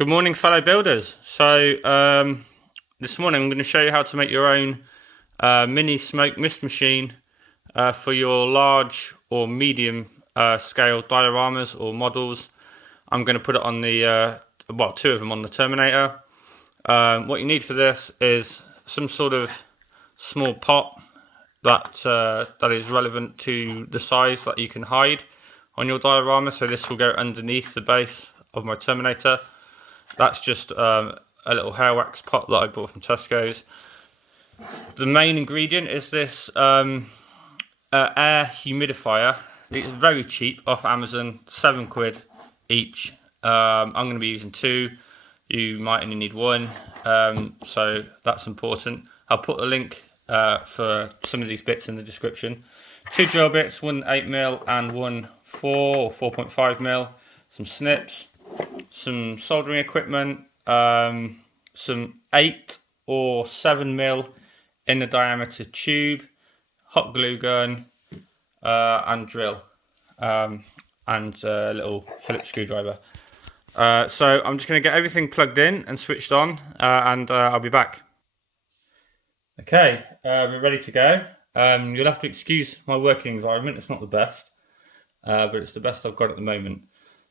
Good morning, fellow builders. This morning I'm going to show you how to make your own mini smoke mist machine for your large or medium scale dioramas or models. I'm going to put it on the, two of them on the Terminator. What you need for this is some sort of small pot that is relevant to the size that you can hide on your diorama. So this will go underneath the base of my Terminator. That's just a little hair wax pot that I bought from Tesco's. The main ingredient is this air humidifier. It's very cheap off Amazon, £7 each. I'm going to be using two. You might only need one, so that's important. I'll put a link for some of these bits in the description. Two drill bits, one 8mm and one 4 or 4.5mm, some snips, some soldering equipment, some 8 or 7mm in the diameter tube, hot glue gun, and drill, and a little Phillips screwdriver. So I'm just going to get everything plugged in and switched on, and I'll be back. Okay, we're ready to go. You'll have to excuse my working environment, it's not the best, but it's the best I've got at the moment.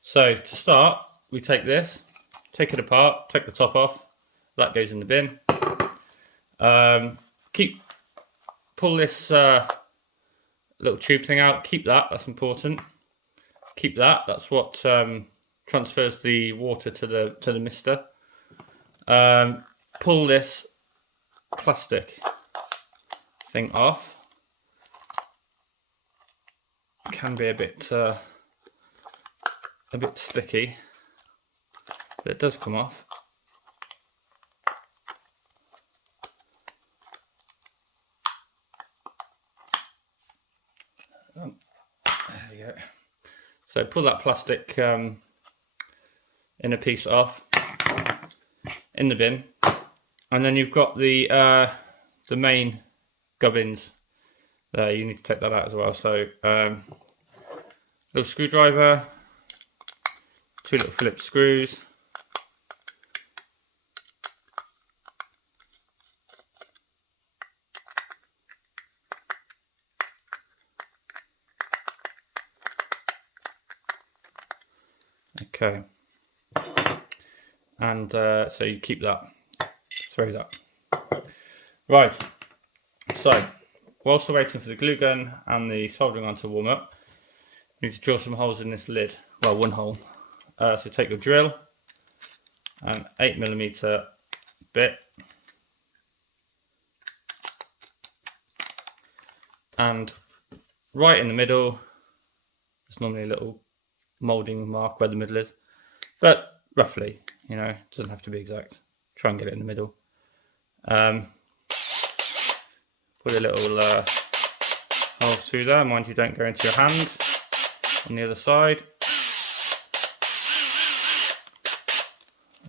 So to start, we take this, take it apart, take the top off, that goes in the bin. Pull this little tube thing out, keep that, that's important. Keep that, that's what transfers the water to the mister. Pull this plastic thing off. It can be a bit sticky, but it does come off. There we go. So pull that plastic inner piece off in the bin, and then you've got the main gubbins there. You need to take that out as well. So little screwdriver, two little Phillips screws, okay, and so you keep that, throw that. Right, so whilst we're waiting for the glue gun and the soldering on to warm up, you need to drill some holes in this lid. Well, one hole. So take your drill, an 8mm bit, and right in the middle, there's normally a little moulding mark where the middle is, but roughly, you know, it doesn't have to be exact. Try and get it in the middle. Put a little hole through there. Mind you, don't go into your hand. On the other side.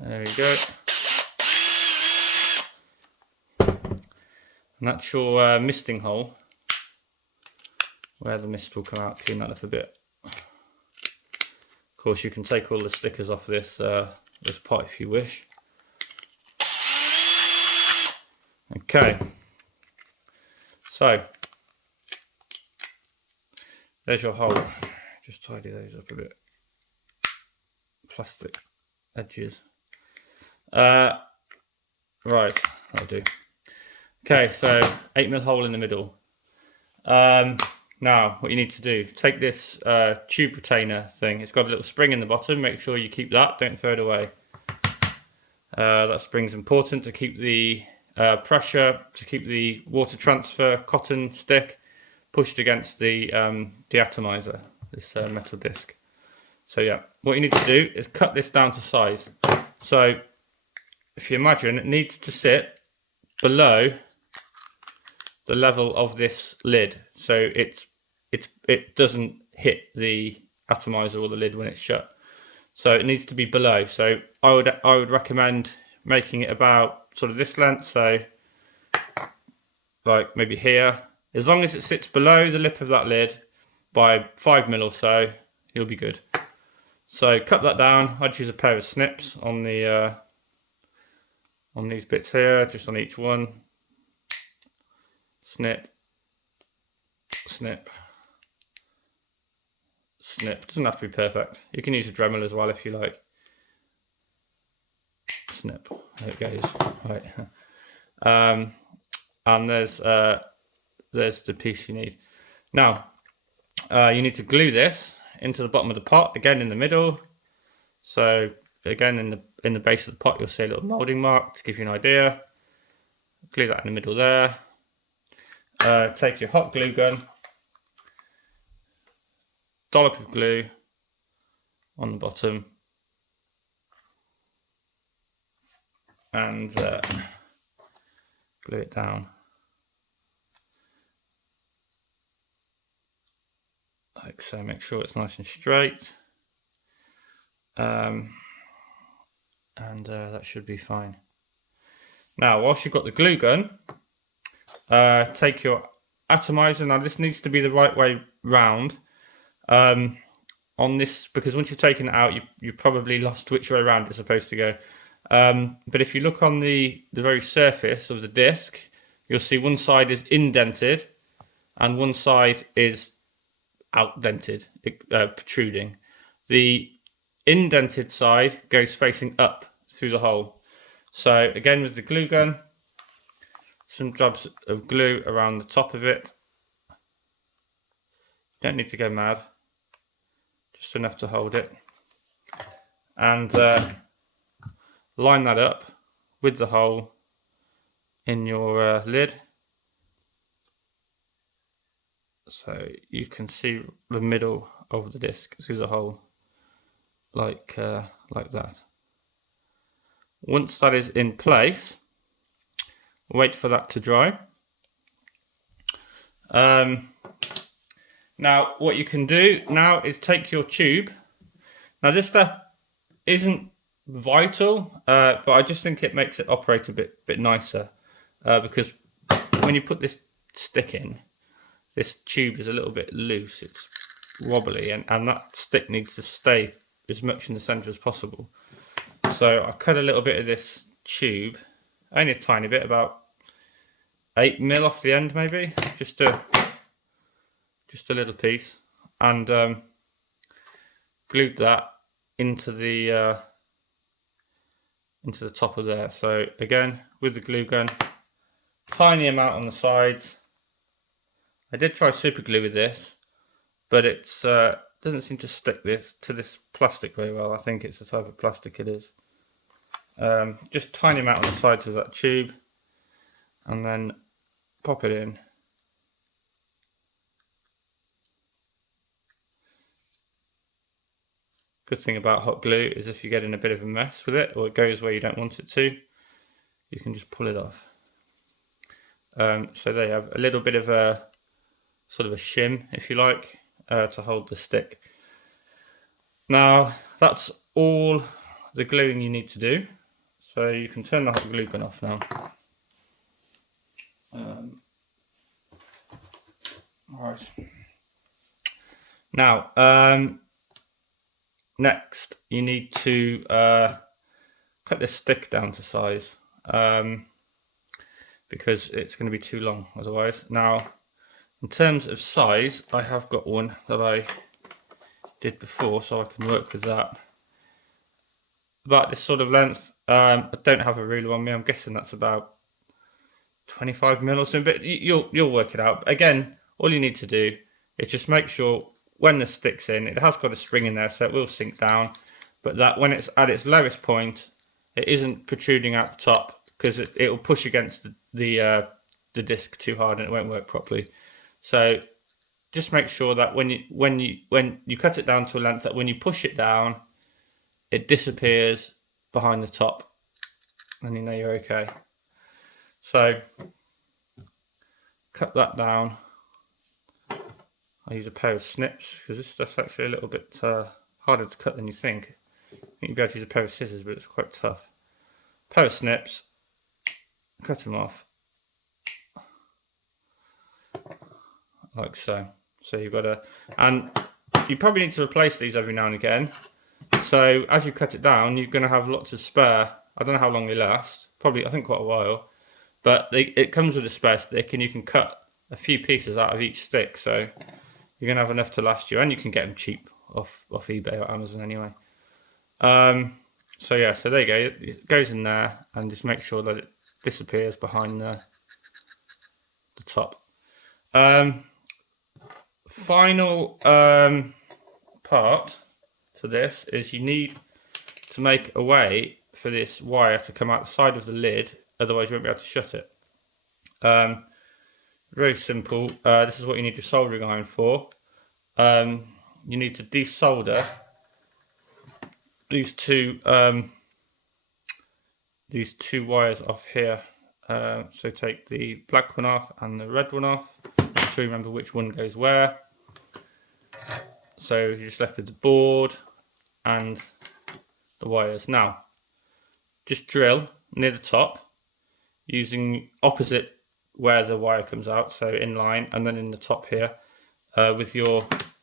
There we go. And that's your misting hole, where the mist will come out. Clean that up a bit. Of course, you can take all the stickers off this this pot if you wish. Okay. So there's your hole. Just tidy those up a bit. Plastic edges. Right, that'll do. Okay, so 8mm hole in the middle. Now, what you need to do, take this tube retainer thing. It's got a little spring in the bottom. Make sure you keep that. Don't throw it away. That spring's important to keep the pressure, to keep the water transfer cotton stick pushed against the Atomizer, this metal disc. So yeah, what you need to do is cut this down to size. So if you imagine, it needs to sit below the level of this lid, so it doesn't hit the atomizer or the lid when it's shut. So it needs to be below. So I would recommend making it about sort of this length, so like maybe here. As long as it sits below the lip of that lid by 5mm or so, you'll be good. So cut that down. I'd use a pair of snips on the on these bits here, just on each one. Snip, snip, snip. Doesn't have to be perfect. You can use a Dremel as well if you like. Snip. There it goes. Right. And there's the piece you need. Now, you need to glue this into the bottom of the pot, again in the middle. So again in the base of the pot you'll see a little moulding mark to give you an idea. Glue that in the middle there. Take your hot glue gun, dollop of glue on the bottom, and glue it down like so. Make sure it's nice and straight, and that should be fine. Now, whilst you've got the glue gun, take your atomizer. Now, this needs to be the right way round on this, because once you've taken it out, you probably lost which way around it's supposed to go. But if you look on the very surface of the disc, you'll see one side is indented and one side is outdented, protruding. The indented side goes facing up through the hole. So again, with the glue gun, some drops of glue around the top of it. Don't need to go mad, just enough to hold it. And line that up with the hole in your lid, so you can see the middle of the disc through the hole, like that. Once that is in place, wait for that to dry. Now what you can do now is take your tube. Now this stuff isn't vital, but I just think it makes it operate a bit nicer, because when you put this stick in, this tube is a little bit loose, it's wobbly, and that stick needs to stay as much in the center as possible. So I cut a little bit of this tube, only a tiny bit, about 8mm off the end maybe, just a little piece, and glued that into the top of there. So again, with the glue gun, tiny amount on the sides. I did try super glue with this, but it's doesn't seem to stick to this plastic very well. I think it's the type of plastic it is. Just tiny amount on the sides of that tube, and then pop it in. Good thing about hot glue is if you get in a bit of a mess with it, or it goes where you don't want it to, you can just pull it off. So they have a little bit of a sort of a shim, if you like, to hold the stick. Now that's all the gluing you need to do, so you can turn the hot glue gun off now. Alright. Now, next you need to cut this stick down to size, because it's going to be too long otherwise. Now, in terms of size, I have got one that I did before, so I can work with that. About this sort of length. I don't have a ruler on me. I'm guessing that's about 25mm or something, but you'll work it out. Again, all you need to do is just make sure when the stick's in, it has got a spring in there, so it will sink down, but that when it's at its lowest point, it isn't protruding out the top, because it will push against the disc too hard and it won't work properly. So just make sure that when you cut it down to a length, that when you push it down, it disappears behind the top, and you know you're okay. So cut that down. I use a pair of snips because this stuff's actually a little bit harder to cut than you think. I think you'd be able to use a pair of scissors, but it's quite tough. Pair of snips, cut them off like so. So you've got and you probably need to replace these every now and again, So as you cut it down, you're going to have lots of spare. I don't know how long they last. Probably, I think, quite a while. But it comes with a spare stick, and you can cut a few pieces out of each stick. So you're going to have enough to last you, and you can get them cheap off eBay or Amazon anyway. So yeah, so there you go. It goes in there, and just make sure that it disappears behind the top. Final part to this is you need to make a way for this wire to come out the side of the lid, otherwise you won't be able to shut it. Very simple. This is what you need your soldering iron for. You need to desolder these two wires off here. So take the black one off and the red one off. Make sure you remember which one goes where. So you're just left with the board and the wires. Now, just drill near the top using opposite where the wire comes out, so in line, and then in the top here with your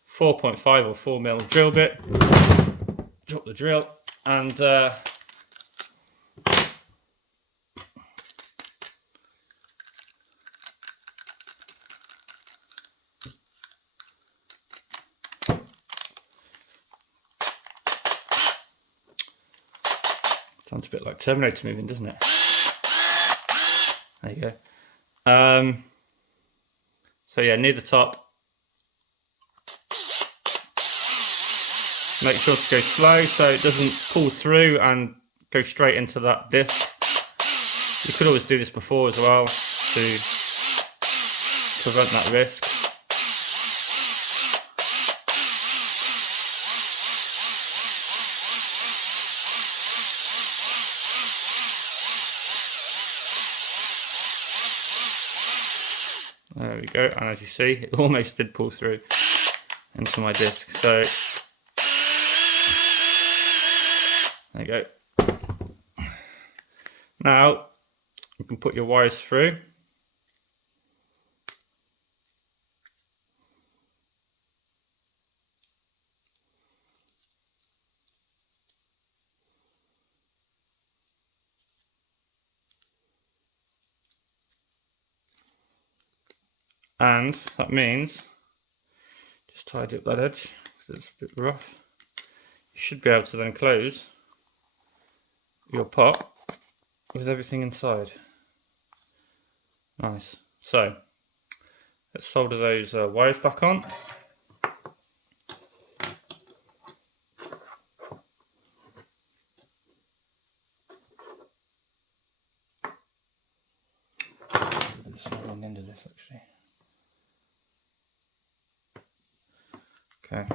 4.5 or 4mm drill bit. Drop the drill and sounds a bit like Terminator moving, doesn't it? There you go. So yeah, near the top. Make sure to go slow so it doesn't pull through and go straight into that disc. You could always do this before as well to prevent that risk. There we go, and as you see, it almost did pull through into my disc. So there you go. Now you can put your wires through. And that means, just tidy up that edge because it's a bit rough. You should be able to then close your pot with everything inside. Nice. So let's solder those wires back on. On the end of this actually. Okay.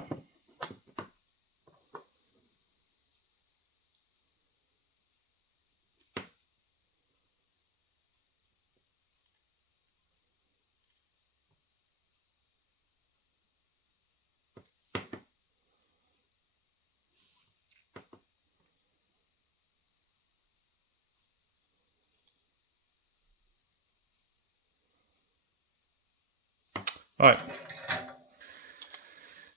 Right,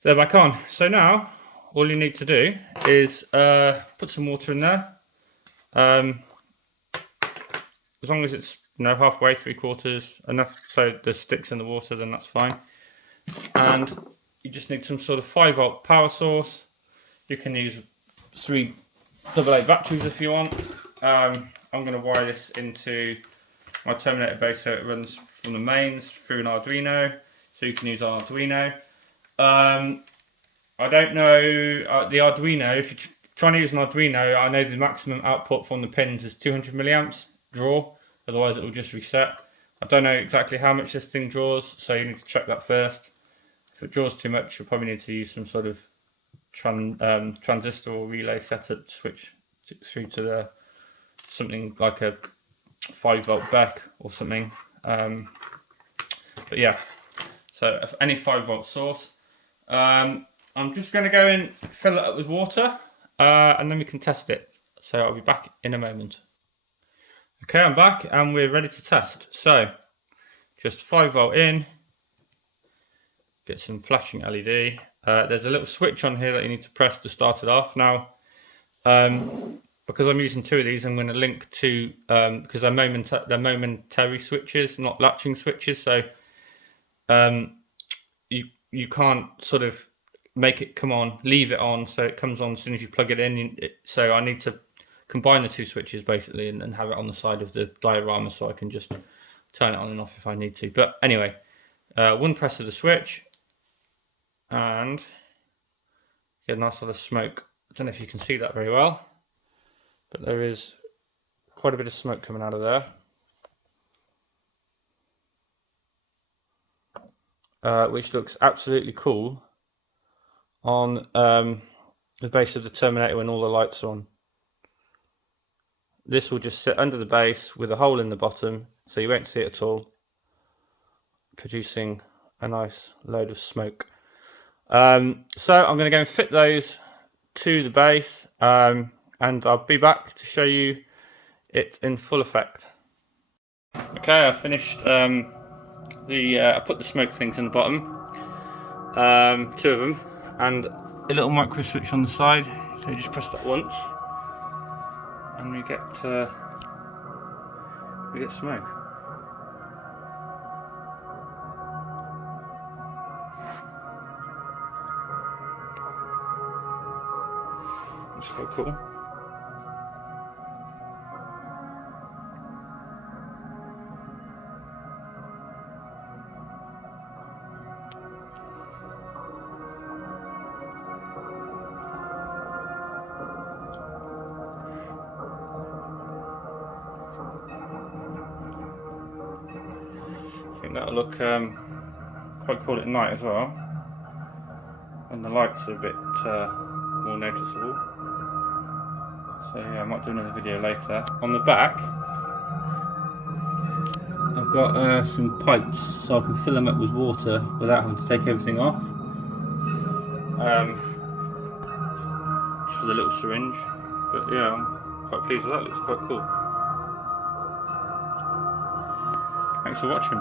they're back on. So now all you need to do is put some water in there. As long as it's halfway, 3/4, enough so the sticks in the water, then that's fine. And you just need some sort of 5-volt power source. You can use 3 AA batteries if you want. I'm going to wire this into my Terminator base so it runs from the mains through an Arduino. So you can use an Arduino. I don't know the Arduino. If you're trying to use an Arduino, I know the maximum output from the pins is 200 milliamps draw. Otherwise, it will just reset. I don't know exactly how much this thing draws, so you need to check that first. If it draws too much, you'll probably need to use some sort of transistor or relay setup to switch through to something like a 5-volt back or something. But yeah. So any 5-volt source. I'm just going to go and fill it up with water and then we can test it. So I'll be back in a moment. Okay, I'm back and we're ready to test. So just 5-volt in, get some flashing LED. there's a little switch on here that you need to press to start it off. Now, because I'm using two of these, I'm going to link to, because they're momentary switches, not latching switches, so you can't sort of make it come on, leave it on, so it comes on as soon as you plug it in. So I need to combine the two switches basically and have it on the side of the diorama, so I can just turn it on and off if I need to. But anyway, one press of the switch and get a nice lot of smoke. I don't know if you can see that very well, but there is quite a bit of smoke coming out of there, which looks absolutely cool on the base of the Terminator when all the lights are on. This will just sit under the base with a hole in the bottom, so you won't see it at all, producing a nice load of smoke. So I'm going to go and fit those to the base, and I'll be back to show you it in full effect. Okay, I finished I put the smoke things in the bottom, two of them, and a little micro switch on the side, so you just press that once and we get smoke. That's quite cool. I think that'll look quite cool at night as well, when the lights are a bit more noticeable. So yeah, I might do another video later. On the back, I've got some pipes so I can fill them up with water without having to take everything off. Just with a little syringe. But yeah, I'm quite pleased with that. It looks quite cool. Thanks for watching.